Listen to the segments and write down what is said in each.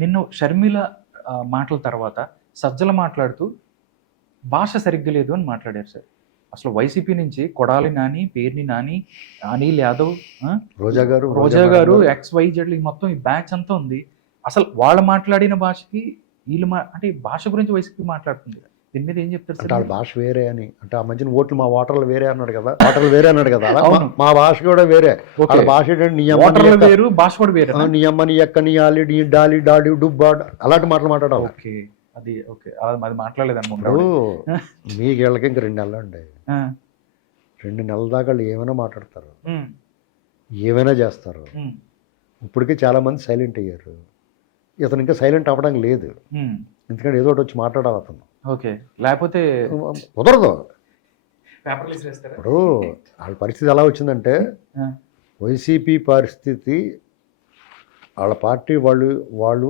నిన్ను షర్మిల మాటల తర్వాత సజ్జల మాట్లాడుతూ భాష సరిగ్గా లేదు అని మాట్లాడారు సార్. అసలు వైసీపీ నుంచి కొడాలి నాని, పేర్ని నాని, అనిల్ యాదవ్, రోజా గారు, XYZ మొత్తం ఈ బ్యాచ్ అంతా ఉంది. అసలు వాళ్ళు మాట్లాడిన భాషకి వీళ్ళు అంటే భాష గురించి వైసీపీ మాట్లాడుతుంది. దీని మీద ఏం చెప్తారు సార్? వాళ్ళ భాష వేరే అని, అంటే ఆ మధ్యన ఓట్లు మా ఓటర్లు వేరే అన్నాడు కదా, ఓటర్లు వేరే అన్నాడు కదా, మా భాష కూడా వేరే. వాళ్ళ భాష ఓటర్లు వేరు, భాష కూడా వేరే. నీ అమ్మ, నీ ఎక్క, నీ ఆలి, నీ డాలి, డాడి, డుబ్బా, అలాంటి మాటలు మాట్లాడాలి. ఓకే, అది ఓకే, అది మాట్లాడలేదు అనుకుంటారు. మీకు వీళ్ళకి ఇంక 2 నెలలు అండి, 2 నెలల దాకా వాళ్ళు ఏమైనా మాట్లాడతారు, ఏమైనా చేస్తారు. ఇప్పటికే చాలా మంది సైలెంట్ అయ్యారు. ఇతను ఇంకా సైలెంట్ అవ్వడం లేదు, ఎందుకంటే ఏదో ఒకటి వచ్చి మాట్లాడాలి అతను. ఓకే, లేకపోతే కుదరదు. ఇప్పుడు వాళ్ళ పరిస్థితి ఎలా వచ్చిందంటే, వైసీపీ పరిస్థితి, వాళ్ళ పార్టీ వాళ్ళు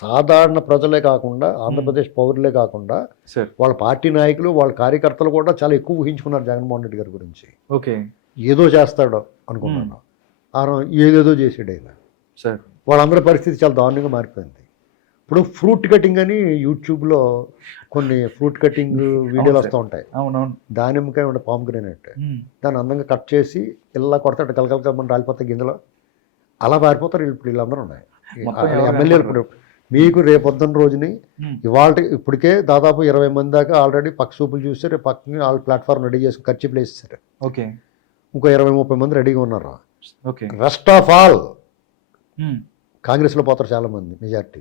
సాధారణ ప్రజలే కాకుండా, ఆంధ్రప్రదేశ్ పౌరులే కాకుండా, వాళ్ళ పార్టీ నాయకులు, వాళ్ళ కార్యకర్తలు కూడా చాలా ఎక్కువ ఊహించుకున్నారు జగన్మోహన్ రెడ్డి గారి గురించి. ఓకే, ఏదో చేస్తాడు అనుకున్నాను, ఏదేదో చేసాడు ఆయన. వాళ్ళందరి పరిస్థితి చాలా దారుణంగా మారిపోయింది. ఇప్పుడు ఫ్రూట్ కటింగ్ అని యూట్యూబ్లో కొన్ని ఫ్రూట్ కటింగ్ వీడియోలు వస్తూ ఉంటాయి. దానిమ్మకాయ ఉండే పామ్గ్రెనేట్, దాన్ని అందంగా కట్ చేసి ఇలా కొడతాడు, కలకలకమని రాలిపోతాయి గింజలో. అలా పారిపోతారు వీళ్ళందరూ ఉన్నాయి ఎమ్మెల్యేలు. ఇప్పుడు మీకు రేపొద్దున రోజుని ఇప్పటికే దాదాపు 20 మంది దాకా ఆల్రెడీ పక్క చూపులు చూస్తే రేపు పక్కన వాళ్ళ ప్లాట్ఫామ్ రెడీ చేసి ఖర్చు వేసేసారు. ఓకే, ఇంకో 20-30 మంది రెడీగా ఉన్నారు. రెస్ట్ ఆఫ్ ఆల్ కాంగ్రెస్లో పోతారు చాలామంది, మెజార్టీ.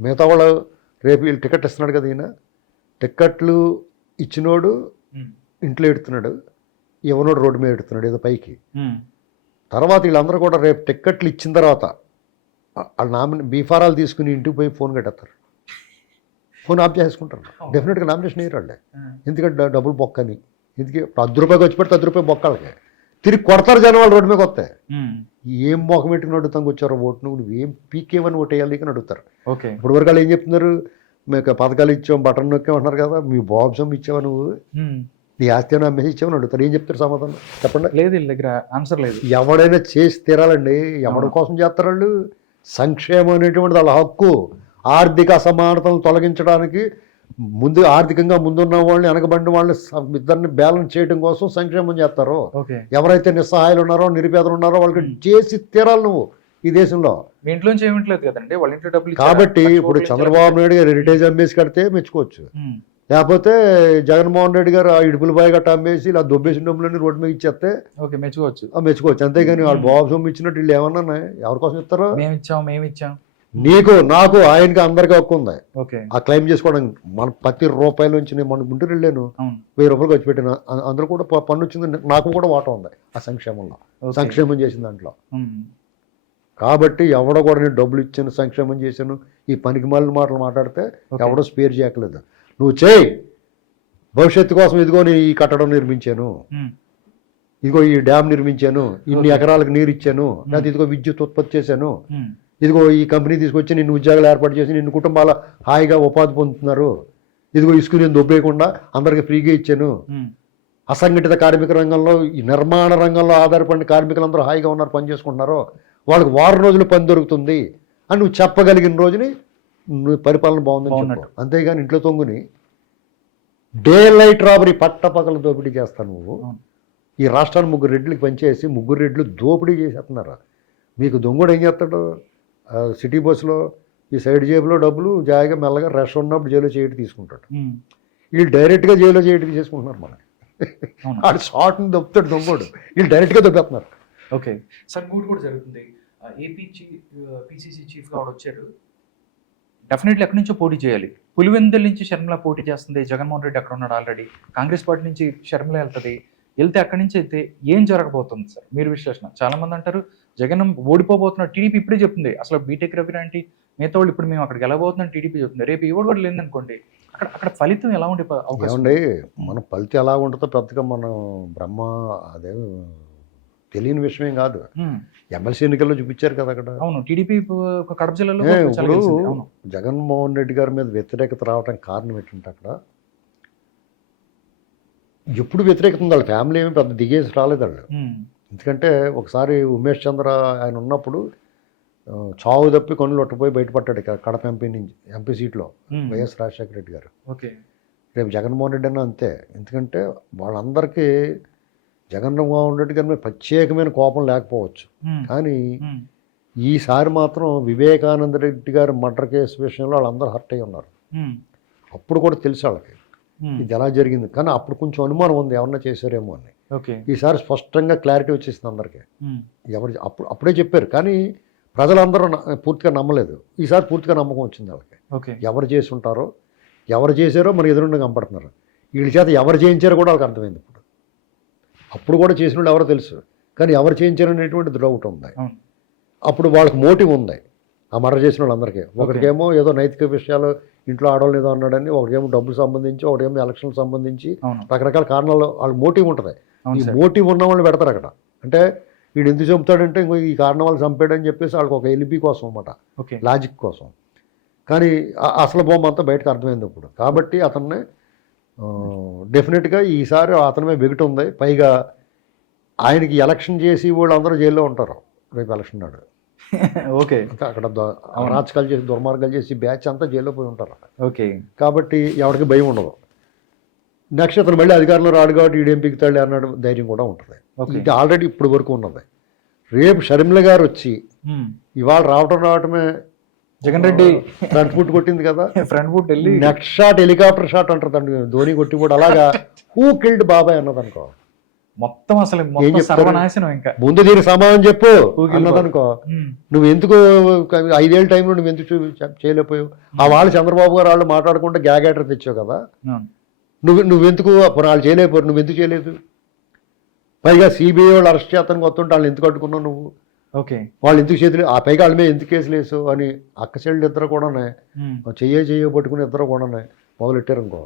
మిగతా వాళ్ళు రేపు వీళ్ళు టికెట్ ఇస్తున్నాడు కదా, ఈయన టికెట్లు ఇచ్చినోడు ఇంట్లో ఎడుతున్నాడు, ఎవనోడు రోడ్డు మీద ఎడుతున్నాడు ఏదో పైకి. తర్వాత వీళ్ళందరూ కూడా రేపు టికెట్లు ఇచ్చిన తర్వాత వాళ్ళ బీఫారాలు తీసుకుని ఇంటికి పోయి ఫోన్ కట్టేస్తారు, ఫోన్ ఆఫ్ చేసుకుంటారు. డెఫినెట్గా నామినేషన్ వేయరు వాళ్ళే, ఎందుకంటే డబ్బులు బొక్కని. ఎందుకు ₹10 వచ్చి పెడితే ₹10 బొక్కలకి తిరిగి కొడతారు జనం, వాళ్ళు రోడ్డు మీద వస్తాయి. ఏం మొఖం పెట్టుకుని అడుగుతానికి వచ్చారో ఓటు, నువ్వు ఏం పీకేమని ఓటు వేయాలి అని అడుగుతారు. ఇప్పుడు వరకు వాళ్ళు ఏం చెప్తున్నారు, మీకు పథకాలు ఇచ్చాం, బటన్ నొక్కామంటున్నారు కదా, మీ బాబ్సం ఇచ్చావా, నువ్వు నీ ఆస్తి ఏమైనా అమ్మేసి ఇచ్చామని అడుగుతారు. ఏం చెప్తారు సమాధానం చెప్పండి? లేదు, వీళ్ళ దగ్గర ఆన్సర్ లేదు. ఎవడైనా చేసి తీరాలండి, ఎవడి కోసం చేస్తారు వాళ్ళు. సంక్షేమం అనేటువంటిది వాళ్ళ హక్కు. ఆర్థిక అసమానతలను తొలగించడానికి ముందు, ఆర్థికంగా ముందున్న వాళ్ళని, వెనకబడిన వాళ్ళని ఇద్దరిని బ్యాలెన్స్ చేయడం కోసం సంక్షేమం చేస్తారు. ఎవరైతే నిస్సహాయాలు ఉన్నారో, నిరుపేదలు ఉన్నారో వాళ్ళకి చేసి తీరాలి నువ్వు ఈ దేశంలో. మీ ఇంట్లో చేయట్లేదు కదండి, వాళ్ళ ఇంట్లో డబ్బులు. కాబట్టి ఇప్పుడు చంద్రబాబు నాయుడు గారు హెరిటేజ్ అమ్మేసి కడితే మెచ్చుకోవచ్చు, లేకపోతే జగన్మోహన్ రెడ్డి గారు ఆ ఇడుపుల బాయ్ గట్ట అమ్మేసి ఇలా దొబ్బేసిన డబ్బులన్నీ రోడ్డు మీద ఇచ్చేస్తే మెచ్చుకోవచ్చు. అంతేగాని వాళ్ళు బాబు సొమ్ము ఇచ్చినట్టు వీళ్ళు ఏమన్నా ఎవరి కోసం ఇస్తారో, మేమిచ్చాం నీకు, నాకు, ఆయనకి అందరికీ హక్కు ఉంది ఆ క్లెయిమ్ చేసుకోవడానికి. మన ₹10 నుంచి నేను మన గుంటూరు వెళ్ళాను, ₹1000 ఖర్చు పెట్టిన, అందులో కూడా పన్ను వచ్చింది, నాకు కూడా వాటా ఉంది ఆ సంక్షేమంలో, సంక్షేమం చేసిన దాంట్లో. కాబట్టి ఎవడో కూడా నేను డబ్బులు ఇచ్చాను, సంక్షేమం చేశాను, ఈ పనికి మాలిన మాటలు మాట్లాడితే ఎవడో స్పేర్ చేయట్లేదు. నువ్వు చేయి, భవిష్యత్తు కోసం ఇదిగో నేను ఈ కట్టడం నిర్మించాను, ఇదిగో ఈ డ్యామ్ నిర్మించాను, ఇన్ని ఎకరాలకు నీరు ఇచ్చాను, లేదా ఇదిగో విద్యుత్ ఉత్పత్తి చేశాను, ఇదిగో ఈ కంపెనీ తీసుకొచ్చి నిన్ను ఉద్యోగాలు ఏర్పాటు చేసి నిన్ను కుటుంబాల హాయిగా ఉపాధి పొందుతున్నారు, ఇదిగో ఇసుకు నేను దొబ్బేయకుండా అందరికి ఫ్రీగా ఇచ్చాను, అసంఘటిత కార్మిక రంగంలో, ఈ నిర్మాణ రంగంలో ఆధారపడిన కార్మికులందరూ హాయిగా ఉన్నారు, పని చేసుకుంటున్నారు, వాళ్ళకి 6 రోజులు పని దొరుకుతుంది అని నువ్వు చెప్పగలిగిన రోజుని నువ్వు పరిపాలన బాగుందని చెప్పు. అంతేగాని ఇంట్లో తొంగుని డే లైట్ రాబరీ, పట్టపగల దోపిడీ చేస్తాను నువ్వు. ఈ రాష్ట్రాన్ని 3 రెడ్లకి పనిచేసి 3 రెడ్లు దోపిడీ చేసేస్తున్నారు. మీకు దొంగడు ఏం చేస్తాడు, సిటీ బస్సులో ఈ సైడ్ జేబులో డబ్బులు జాయిగా మెల్లగా రష్ ఉన్నప్పుడు జైల్లో చేయటి తీసుకుంటాడు. వీళ్ళు డైరెక్ట్గా జైల్లో చేయటి తీసుకుంటున్నారు. మనకి ఆడు షార్ట్ని దొప్పుతాడు దొంగడు, వీళ్ళు డైరెక్ట్గా దొబ్బేస్తున్నారు. ఓకే సార్, ఇంకోటి కూడా జరుగుతుంది. ఏపీ పిసిసి చీఫ్గా వచ్చారు, డెఫినెట్లీ ఎక్కడి నుంచో పోటీ చేయాలి. పులివెందుల నుంచి షర్మిల పోటీ చేస్తుంది, జగన్మోహన్ రెడ్డి అక్కడ ఉన్నాడు ఆల్రెడీ. కాంగ్రెస్ పార్టీ నుంచి షర్మిల వెళ్తే అక్కడి నుంచి అయితే ఏం జరగబోతుంది సార్ మీరు విశ్లేషణ? చాలా మంది అంటారు జగన్ ఓడిపోబోతున్నాడు, టీడీపీ ఇప్పుడే చెప్తుంది. అసలు బీటెక్ రవి లాంటి మిగతా వాళ్ళు ఇప్పుడు మేము అక్కడికి వెళ్ళబోతున్నాం టీడీపీ చెప్తుంది. రేపు ఎవరు కూడా లేదనుకోండి, అక్కడ ఫలితం ఎలా ఉండే అవకాశం? మన ఫలితం ఎలా ఉంటుందో పెద్దగా మనం బ్రహ్మ అదే తెలియని విషయం కాదు. ఎమ్మెల్సీ ఎన్నికల్లో చూపించారు కదా అక్కడ. అవును, టీడీపీ కడప జిల్లాలో జగన్మోహన్ రెడ్డి గారి మీద వ్యతిరేకత రావడానికి కారణం ఏంటంటే, అక్కడ ఎప్పుడు వ్యతిరేకత ఉంది, వాళ్ళ ఫ్యామిలీ ఏమి పెద్ద దిగేసి రాలేదు వాళ్ళు. ఎందుకంటే ఒకసారి ఉమేష్ చంద్ర ఆయన ఉన్నప్పుడు చావు తప్పి కన్నులు ఒట్టపోయి బయటపడ్డాడు ఇక్కడ కడప ఎంపీ సీట్లో వైఎస్ రాజశేఖర రెడ్డి గారు. ఓకే. రేపు జగన్మోహన్ రెడ్డి అన్న అంతే. ఎందుకంటే వాళ్ళందరికీ జగన్మోహన్ రెడ్డి గారి మీద ప్రత్యేకమైన కోపం లేకపోవచ్చు, కానీ ఈసారి మాత్రం వివేకానంద రెడ్డి గారి మర్డర్ కేసు విషయంలో వాళ్ళందరూ హర్ట్ అయి ఉన్నారు. అప్పుడు కూడా తెలుసు వాళ్ళకి ఇది ఎలా జరిగింది, కానీ అప్పుడు కొంచెం అనుమానం ఉంది ఎవరన్నా చేశారేమో అని. ఈసారి స్పష్టంగా క్లారిటీ వచ్చేసింది అందరికీ. అప్పుడే చెప్పారు, కానీ ప్రజలందరూ పూర్తిగా నమ్మలేదు. ఈసారి పూర్తిగా నమ్మకం వచ్చింది వాళ్ళకి. ఎవరు చేసి ఉంటారో, ఎవరు చేశారో మన ఎదురుండి కనపడుతున్నారు. వీళ్ళ చేత ఎవరు చేయించారో కూడా వాళ్ళకి అర్థమైంది. అప్పుడు కూడా చేసిన వాళ్ళు ఎవరో తెలుసు, కానీ ఎవరు చేయించారు అనేటువంటి డౌట్ ఉంది. అప్పుడు వాళ్ళకి మోటివ్ ఉంది ఆ మర్డర్ చేసిన వాళ్ళందరికీ. ఒకరికేమో ఏదో నైతిక విషయాలు, ఇంట్లో ఆడవాళ్ళు ఏదో అన్నాడని, ఒకరికేమో డబ్బులు సంబంధించి, ఒకరికేమో ఎలక్షన్ సంబంధించి, రకరకాల కారణాలు వాళ్ళకి మోటివ్ ఉంటుంది. ఈ మోటివ్ ఉన్న వాళ్ళు పెడతారు అక్కడ. అంటే వీడు ఎందుకు చంపుతాడంటే ఇంకో ఈ కారణం వాళ్ళు చంపాడని చెప్పేసి వాళ్ళకి ఒక ఎలిపి కోసం అన్నమాట, లాజిక్ కోసం. కానీ అసలు బొమ్మ అంతా బయటకు అర్థమైంది ఇప్పుడు. కాబట్టి అతన్ని డెఫినెట్గా ఈసారి అతని మీద వెగిట ఉంది. పైగా ఆయనకి ఎలక్షన్ చేసి వాళ్ళు అందరూ జైల్లో ఉంటారు రేపు ఎలక్షన్ నాడు. ఓకే. అక్కడ రాజకాలు చేసి దుర్మార్గాలు చేసి బ్యాచ్ అంతా జైల్లో పోయి ఉంటారు. ఓకే. కాబట్టి ఎవరికి భయం ఉండదు. నెక్స్ట్ అతను మళ్ళీ అధికారంలో రాడు కాబట్టి ఈడేం పీకుతాడు అన్నాడు ధైర్యం కూడా ఉంటుంది. ఇది ఆల్రెడీ ఇప్పుడు వరకు ఉన్నది. రేపు షర్మిల గారు వచ్చి ఇవాళ రావటమే జగన్ రెడ్డి ఫ్రంట్ ఫుట్ కొట్టింది కదా, ఫ్రంట్ ఫుట్ వెళ్ళి నెక్స్ట్ షాట్ హెలికాప్టర్ షాట్ అంటారు అండి, ధోని కొట్టి కూడా అలాగా హూ కిల్డ్ బాబాయ్ అన్నదనుకో, మొత్తం అసలు మొత్తం సర్వనాశనం. ఇంకా ముందు దీనికి సమాధానం చెప్పు అన్నదనుకో, నువ్వు ఎందుకు 5 ఏళ్ళ టైంలో నువ్వు ఎందుకు చేయలేకపోయావు? ఆ వాళ్ళు చంద్రబాబు గారు వాళ్ళు మాట్లాడుకుంటే గ్యాగేటర్ తెచ్చావు కదా, నువ్వెందుకు వాళ్ళు చేయలేకపోయారు, నువ్వెందుకు చేయలేదు? పైగా సిబిఐ వాళ్ళు అరెస్ట్ చేస్తాను వస్తుంటే వాళ్ళు ఎందుకు అడ్డుకున్నావు నువ్వు? ఓకే. వాళ్ళు ఎందుకు చేతులు ఆ పైగా వాళ్ళ మీద ఎందుకు కేసులు వేసావు అని అక్క చెల్లెలు ఇద్దరు కూడానే చెయ్య పట్టుకుని ఇద్దరు కూడానే మొదలెట్టారు అనుకో.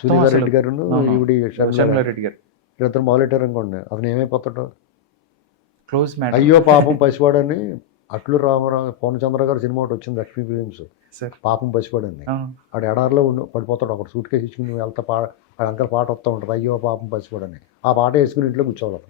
సునీతారెడ్డి రెడ్డి గారు ఈవిడి షర్మిలా రెడ్డి గారు ఇద్దరు మొదలెట్టారు అనుకోండి. అతను ఏమైపోతాడు? క్లోజ్. అయ్యో పాపం పసివాడని అట్లు రామారావు పూర్ణచంద్ర గారు సినిమా ఒకటి వచ్చింది లక్ష్మీ ఫిలిమ్స్, పాపం పసివాడని. ఆడు ఎడారిలో పడిపోతాడు, ఒకటి సూట్ కేసు ఇచ్చుకుని వెళ్తా అంకల్ పాట వస్తూ ఉంటుంది, అయ్యో పాపం పసివాడని. ఆ పాట వేసుకుని ఇంట్లో కూర్చోవాలి.